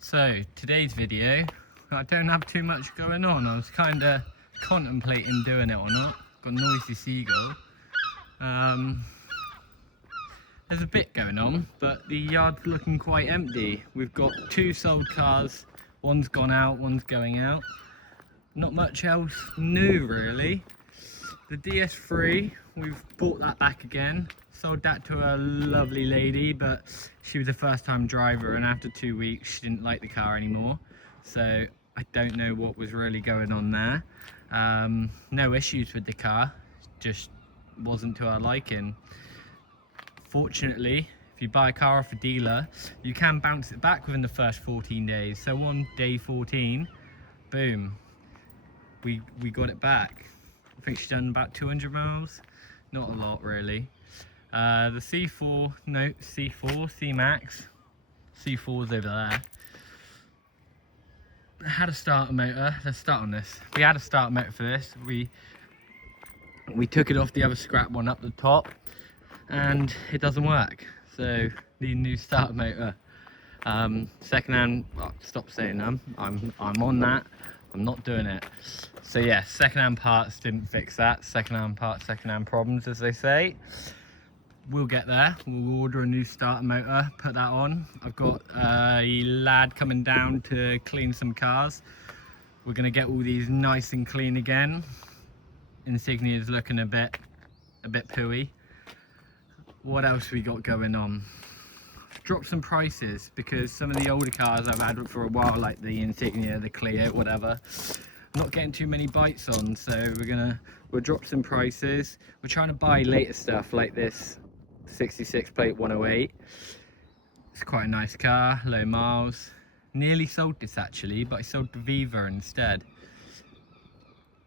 So today's video, I don't have too much going on. I was kind of contemplating doing it or not. Got a noisy seagull. There's a bit going on, but the yard's looking quite empty. We've got 2 sold cars. One's gone out, one's going out. Not much else new really. The DS3, we've bought that back again. Sold that to a lovely lady, but she was a first-time driver, and after 2 weeks she didn't like the car anymore. So I don't know what was really going on there. No issues with the car, just wasn't to our liking. Fortunately, if you buy a car off a dealer, you can bounce it back within the first 14 days. So on day 14, boom, we got it back. I think she's done about 200 miles, not a lot really. The C4, no, C4, C-Max, C4's over there. Had a starter motor. Let's start on this. We had a starter motor for this. We took it off the other scrap one up the top, and it doesn't work. So need a new starter motor. Secondhand. Oh, stop saying them. I'm on that. I'm not doing it. So yeah, secondhand parts didn't fix that. Secondhand parts, secondhand problems, as they say. We'll get there. We'll order a new starter motor, put that on. I've got a lad coming down to clean some cars. We're gonna get all these nice and clean again. Insignia's looking a bit pooey. What else we got going on? Dropped some prices because some of the older cars I've had for a while, like the Insignia, the Clio, whatever, I'm not getting too many bites on, so we'll drop some prices. We're trying to buy later stuff like this 66 plate 108. It's quite a nice car, low miles. Nearly sold this actually, but I sold the Viva instead.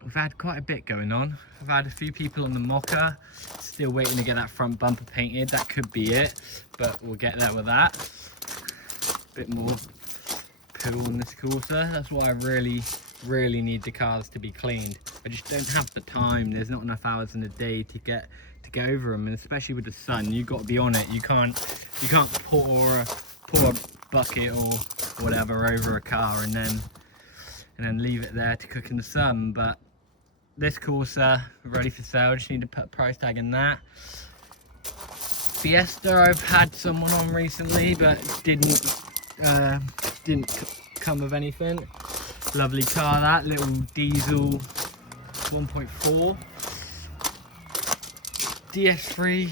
We've had quite a bit going on. I've had a few people on the Mocha, still waiting to get that front bumper painted. That could be it, but we'll get there with that. Bit more poo on this Corsa. That's why I really need the cars to be cleaned. I just don't have the time. There's not enough hours in the day to get over them, and especially with the sun, you've got to be on it. You can't pour a bucket or whatever over a car and then leave it there to cook in the sun. But this Corsa ready for sale. Just need to put a price tag in that. Fiesta, I've had someone on recently, but didn't come with anything. Lovely car, that little diesel 1.4 DS3.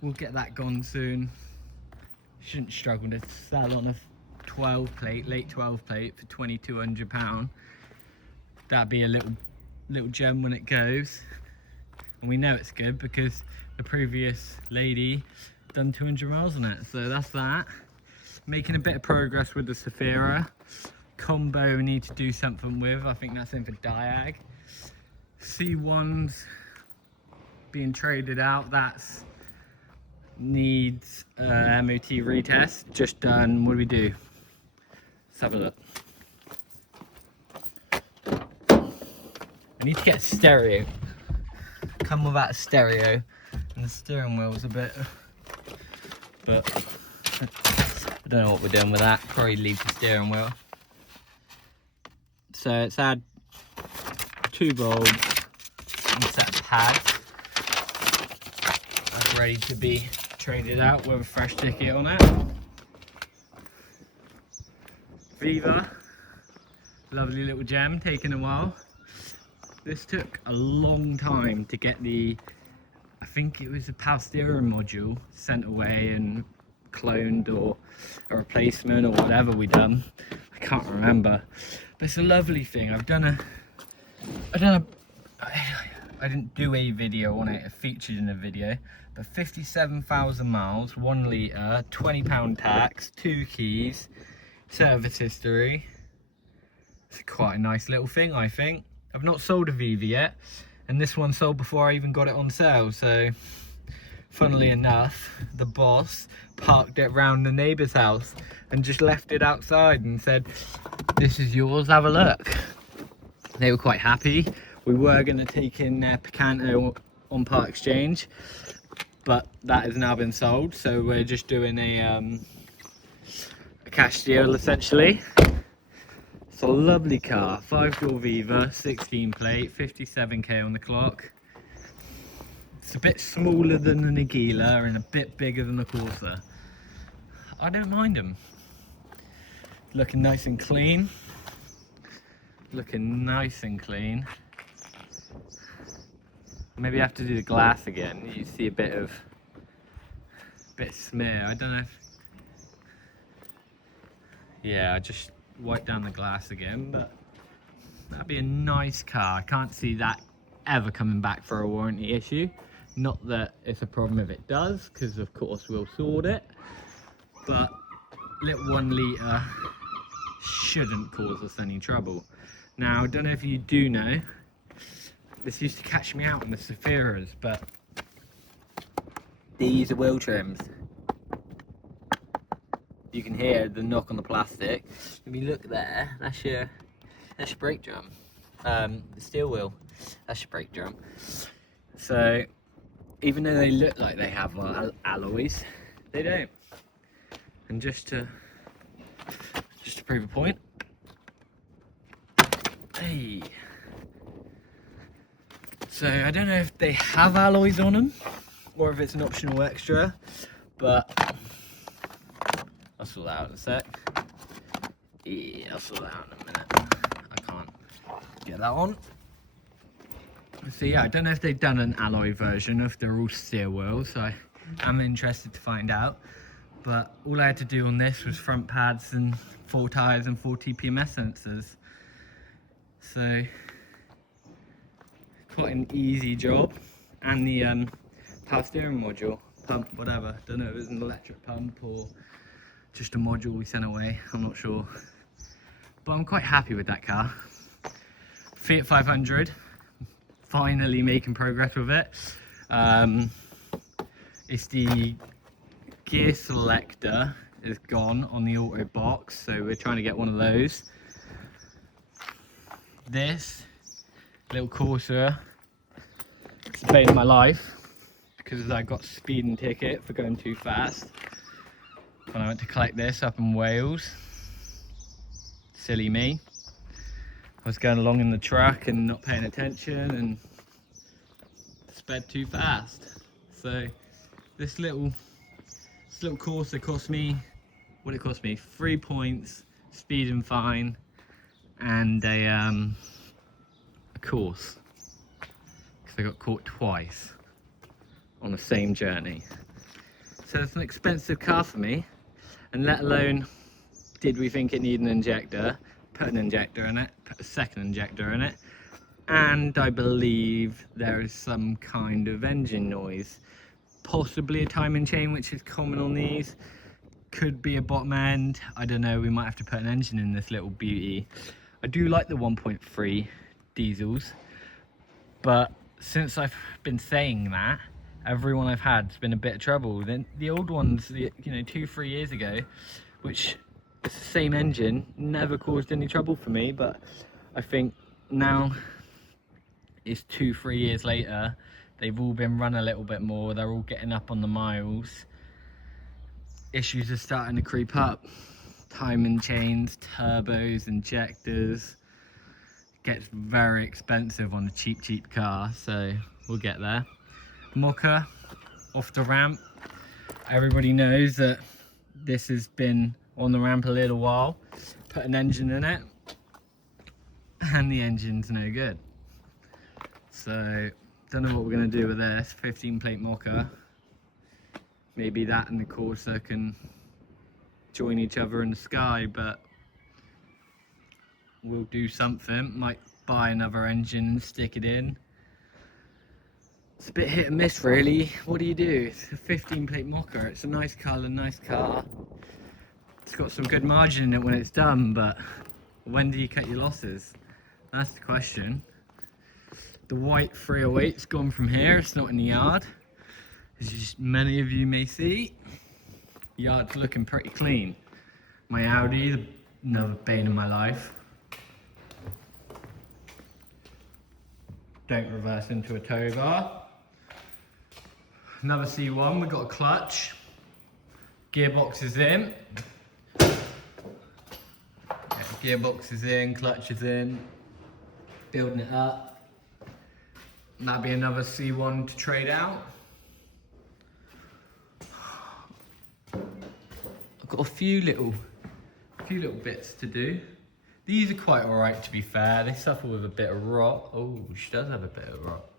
We'll get that gone soon. Shouldn't struggle to sell on a 12 plate, late 12 plate for £2,200. That'd be a little gem when it goes, and we know it's good because the previous lady done 200 miles on it. So that's that. Making a bit of progress with the Safira. Combo we need to do something with. I think that's in for Diag. C1's being traded out. That's needs MOT retest. Just done. What do we do? Let's have a look. I need to get a stereo. Come without a stereo, and the steering wheel's a bit, but I don't know what we're doing with that. Probably leave the steering wheel. So it's had 2 bulbs and a set of pads. That's ready to be traded out with a fresh ticket on it. Viva, lovely little gem, taking a while. This took a long time to get I think it was a power steering module sent away and cloned, or a replacement, or whatever we done. I can't remember, but it's a lovely thing. I didn't do a video on it. It featured in a video, but 57,000 miles, 1 litre, £20 tax, 2 keys, service history. It's quite a nice little thing, I think. I've not sold a Viva yet, and this one sold before I even got it on sale. So funnily enough, the boss parked it round the neighbour's house and just left it outside and said, "This is yours, have a look." They were quite happy. We were going to take in their Picanto on part exchange, but that has now been sold, so we're just doing a a cash deal essentially. It's a lovely car, 5-door Viva, 16 plate, 57k on the clock. It's a bit smaller than the Nagila and a bit bigger than the Corsa. I don't mind them. Looking nice and clean. Looking nice and clean. Maybe I have to do the glass again. You see a bit of smear. I don't know if... Yeah, I just wiped down the glass again, but that'd be a nice car. I can't see that ever coming back for a warranty issue. Not that it's a problem if it does, because of course we'll sort it. But little 1 litre shouldn't cause us any trouble. Now, I don't know if you do know, this used to catch me out in the Sephiras, but these are wheel trims. You can hear the knock on the plastic. If you look there, that's your brake drum. The steel wheel, that's your brake drum. So, even though they look like they have alloys, they don't. And just to prove a point, hey. So I don't know if they have alloys on them or if it's an optional extra, but I'll sort that out in a sec. Yeah, I'll sort that out in a minute. I can't get that on. So yeah, I don't know if they've done an alloy version, if they're all steel wheels, so I'm interested to find out. But all I had to do on this was front pads and 4 tyres and 4 TPMS sensors. So quite an easy job. And the power steering module, pump, whatever. Don't know if it's an electric pump or just a module we sent away, I'm not sure. But I'm quite happy with that car. Fiat 500, finally making progress with it. It's the gear selector is gone on the auto box, so we're trying to get one of those. This little Corsa, it's the bane of my life because I got a speeding ticket for going too fast when I went to collect this up in Wales. Silly me. I was going along in the truck and not paying attention and sped too fast. So this little Corsa cost me, what did it cost me? 3 points, speeding fine, and a course. Because I got caught twice on the same journey. So it's an expensive car for me, and let alone did we think it needed an injector, put an injector in it, put a second injector in it, and I believe there is some kind of engine noise. Possibly a timing chain, which is common on these. Could be a bottom end. I don't know, we might have to put an engine in this little beauty. I do like the 1.3 diesels, but since I've been saying that, everyone I've had has been a bit of trouble. Then the old ones, you know, 2-3 years ago, which is the same engine, never caused any trouble for me. But I think now it's 2-3 years later, they've all been run a little bit more, they're all getting up on the miles. Issues are starting to creep up. Timing chains, turbos, injectors. Gets very expensive on a cheap car, so we'll get there. Mocha off the ramp. Everybody knows that this has been on the ramp a little while. Put an engine in it, and the engine's no good. So don't know what we're going to do with this 15 plate Mocha. Maybe that and the Corsa can join each other in the sky, but we'll do something. Might buy another engine and stick it in. It's a bit hit and miss really. What do you do? It's a 15 plate Mocha. It's a nice colour, nice car. It's got some good margin in it when it's done, but when do you cut your losses? That's the question. The white 308's gone from here, it's not in the yard. As many of you may see, yard's looking pretty clean. My Audi, another bane of my life. Don't reverse into a tow bar. Another C1, we've got a clutch. Gearbox is in. Gearbox is in, clutch is in, building it up. And that'll be another C1 to trade out. I've got a few little bits to do. These are quite alright, to be fair. They suffer with a bit of rot. Oh, she does have a bit of rot.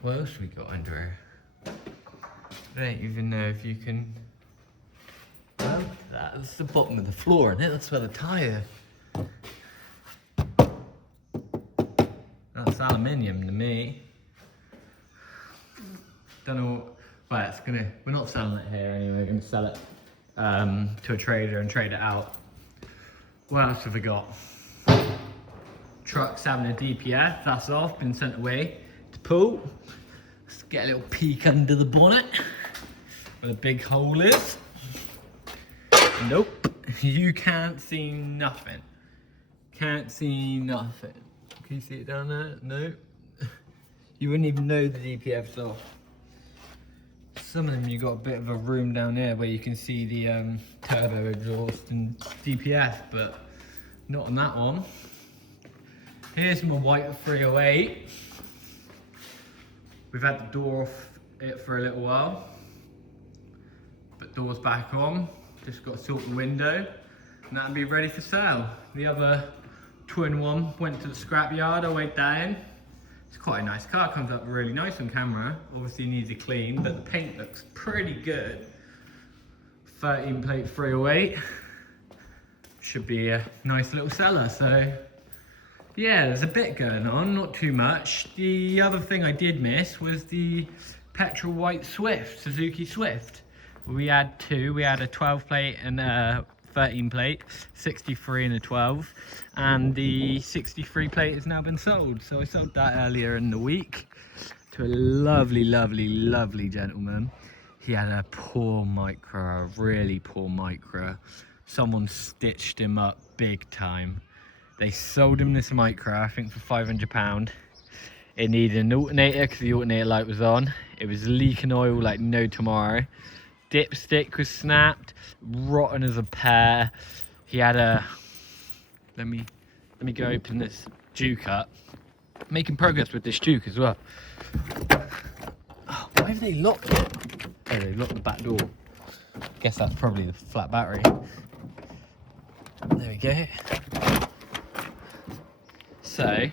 What else we got under here? I don't even know if you can. Oh, that's the bottom of the floor, isn't it? That's where the tyre. That's aluminium to me. Don't know. Well, it's gonna. We're not selling it here anyway. We're gonna sell it to a trader and trade it out. What else have we got? Truck's having a DPF. That's off. Been sent away to pool. Let's get a little peek under the bonnet where the big hole is. Nope. You can't see nothing. Can't see nothing. Can you see it down there? No. You wouldn't even know the DPF's off. Some of them you got a bit of a room down there where you can see the turbo exhaust and DPF, but not on that one. Here's my white 308. We've had the door off it for a little while, but door's back on. Just got to sort the window, and that'll be ready for sale. The other twin one went to the scrapyard. I weighed that in. It's quite a nice car. Comes up really nice on camera. Obviously needs a clean, but the paint looks pretty good. 13 plate 308. Should be a nice little seller. So yeah, there's a bit going on, not too much. The other thing I did miss was the petrol white Swift, Suzuki Swift. We had two. We had a 12 plate and a 13 plate, 63 and a 12, and the 63 plate has now been sold. So I sold that earlier in the week to a lovely, lovely, lovely gentleman. He had a poor micro, a really poor micro. Someone stitched him up big time. They sold him this micro, I think for £500. It needed an alternator because the alternator light was on. It was leaking oil like no tomorrow. Dipstick was snapped, rotten as a pear. He had a, let me go open this Duke up. Making progress with this Duke as well. Oh, why have they locked it? Oh, they locked the back door. Guess that's probably the flat battery. There we go. So,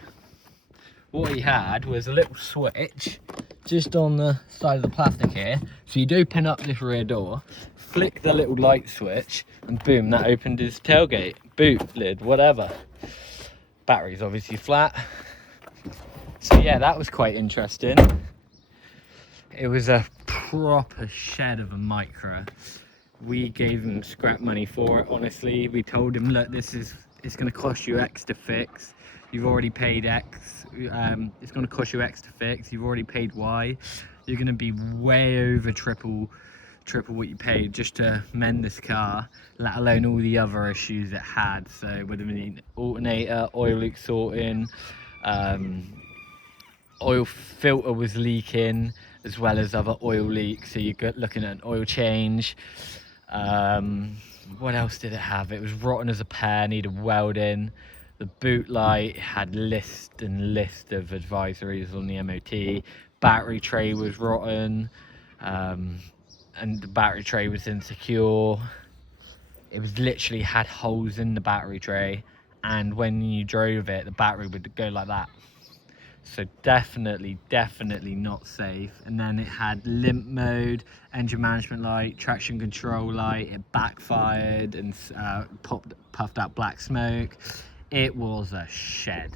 what he had was a little switch just on the side of the plastic here. So you'd open up this rear door, flick the little light switch, and boom, that opened his tailgate, boot lid, whatever. Battery's obviously flat. So yeah, that was quite interesting. It was a proper shed of a micro. We gave him scrap money for it, honestly. We told him, look, it's gonna cost you X to fix. You've already paid X. It's going to cost you X to fix. You've already paid Y. You're going to be way over triple what you paid just to mend this car, let alone all the other issues it had. So it would have been alternator, oil leak sorting, oil filter was leaking, as well as other oil leaks. So you're looking at an oil change. What else did it have? It was rotten as a pear, needed welding. The boot light had list and list of advisories on the MOT. Battery tray was rotten, and the battery tray was insecure. It was literally had holes in the battery tray, and when you drove it, the battery would go like that. So definitely not safe. And then it had limp mode, engine management light, traction control light. It backfired and puffed out black smoke. It was a shed.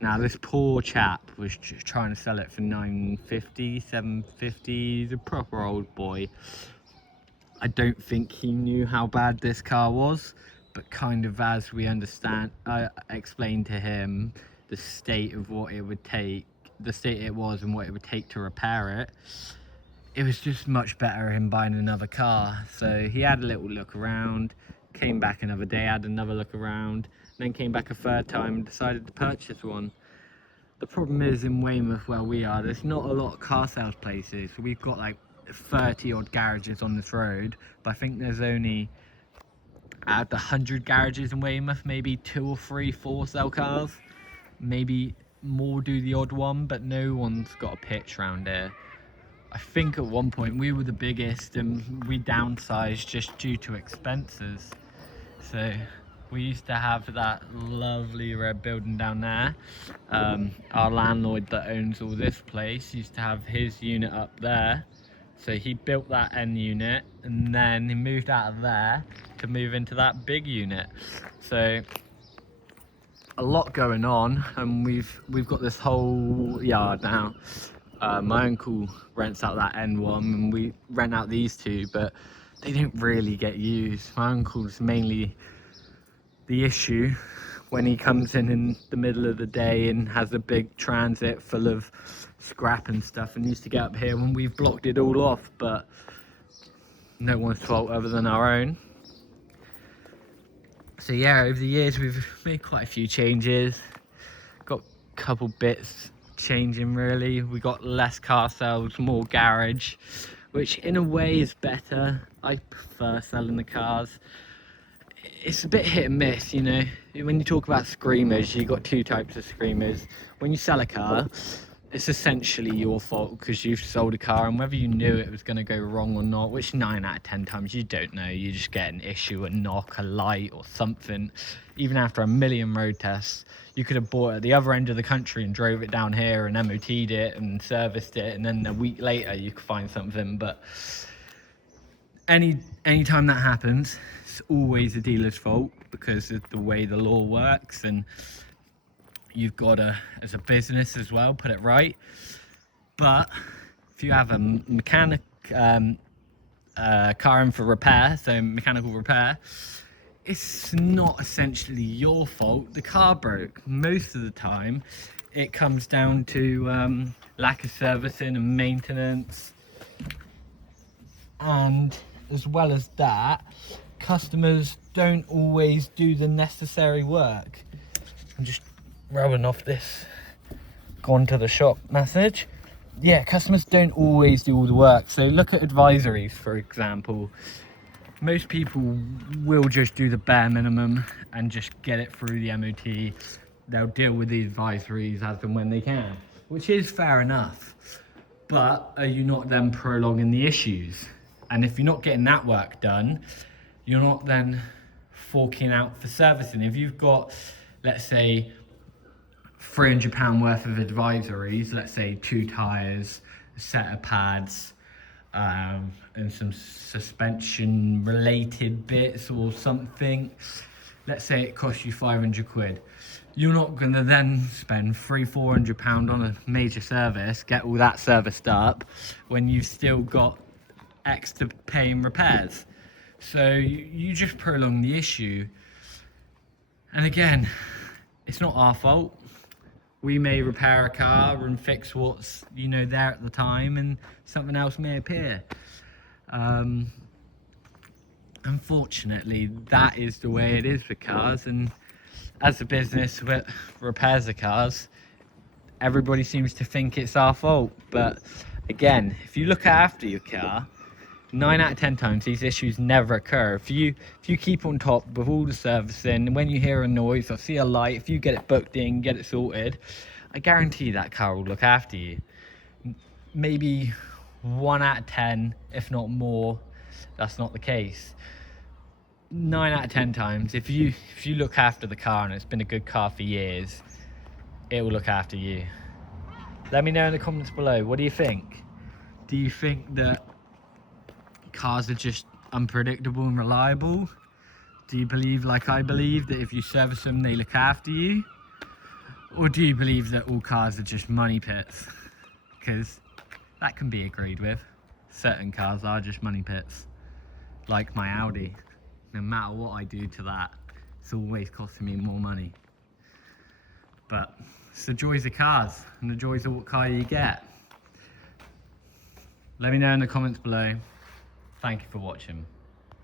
Now this poor chap was just trying to sell it for $950, $750. He's a proper old boy. I don't think he knew how bad this car was, but kind of as we understand, I explained to him the state of what it would take, the state it was and what it would take to repair it. It was just much better him buying another car. So he had a little look around, came back another day, had another look around, then came back a third time and decided to purchase one. The problem is in Weymouth where we are, there's not a lot of car sales places. We've got like 30 odd garages on this road, but I think there's only, out of the 100 garages in Weymouth, maybe 2 or 3, 4 sell cars. Maybe more do the odd one, but no one's got a pitch around here. I think at one point we were the biggest and we downsized just due to expenses. So we used to have that lovely red building down there. Our landlord that owns all this place used to have his unit up there. So he built that end unit and then he moved out of there to move into that big unit. So a lot going on, and we've got this whole yard now. My uncle rents out that end one and we rent out these two, but they don't really get used. My uncle's mainly the issue when he comes in the middle of the day and has a big transit full of scrap and stuff and used to get up here when we've blocked it all off, but no one's fault other than our own. So yeah, over the years we've made quite a few changes, got a couple bits changing really. We got less car sales, more garage, which in a way is better. I prefer selling the cars. It's a bit hit and miss, you know. When you talk about screamers, you've got 2 types of screamers. When you sell a car, it's essentially your fault because you've sold a car, and whether you knew it was going to go wrong or not, which 9 out of 10 times you don't know, you just get an issue, a knock, a light or something. Even after a million road tests, you could have bought it at the other end of the country and drove it down here and MOT'd it and serviced it, and then a week later you could find something. But any time that happens, it's always the dealer's fault because of the way the law works, and you've got to, as a business as well, put it right. But if you have a mechanic car in for repair, so mechanical repair, it's not essentially your fault. The car broke. Most of the time it comes down to lack of servicing and maintenance, and as well as that, customers don't always do the necessary work. I'm just rubbing off this gone to the shop message. Yeah, customers don't always do all the work. So look at advisories, for example. Most people will just do the bare minimum and just get it through the MOT. They'll deal with the advisories as and when they can, which is fair enough. But are you not then prolonging the issues? And if you're not getting that work done, you're not then forking out for servicing. If you've got, let's say, £300 worth of advisories, let's say 2 tyres, a set of pads, and some suspension related bits or something, let's say it costs you 500 quid. You're not going to then spend £300-400 on a major service, get all that serviced up, when you've still got X to pay in repairs. So you just prolong the issue. And again, it's not our fault. We may repair a car and fix what's, you know, there at the time, and something else may appear. Unfortunately, that is the way it is with cars, and as a business that repairs the cars, everybody seems to think it's our fault. But again, if you look after your car, 9 out of 10 times these issues never occur. If you keep on top with all the servicing, when you hear a noise or see a light, if you get it booked in, get it sorted, I guarantee that car will look after you. Maybe 1 out of 10, if not more, that's not the case. 9 out of 10 times, if you look after the car and it's been a good car for years, it will look after you. Let me know in the comments below, what do you think? Do you think that cars are just unpredictable and reliable? Do you believe, like I believe, that if you service them they look after you? Or do you believe that all cars are just money pits? Because that can be agreed with. Certain cars are just money pits, like my Audi. No matter what I do to that, it's always costing me more money. But it's the joys of cars and the joys of what car you get. Let me know in the comments below. Thank you for watching.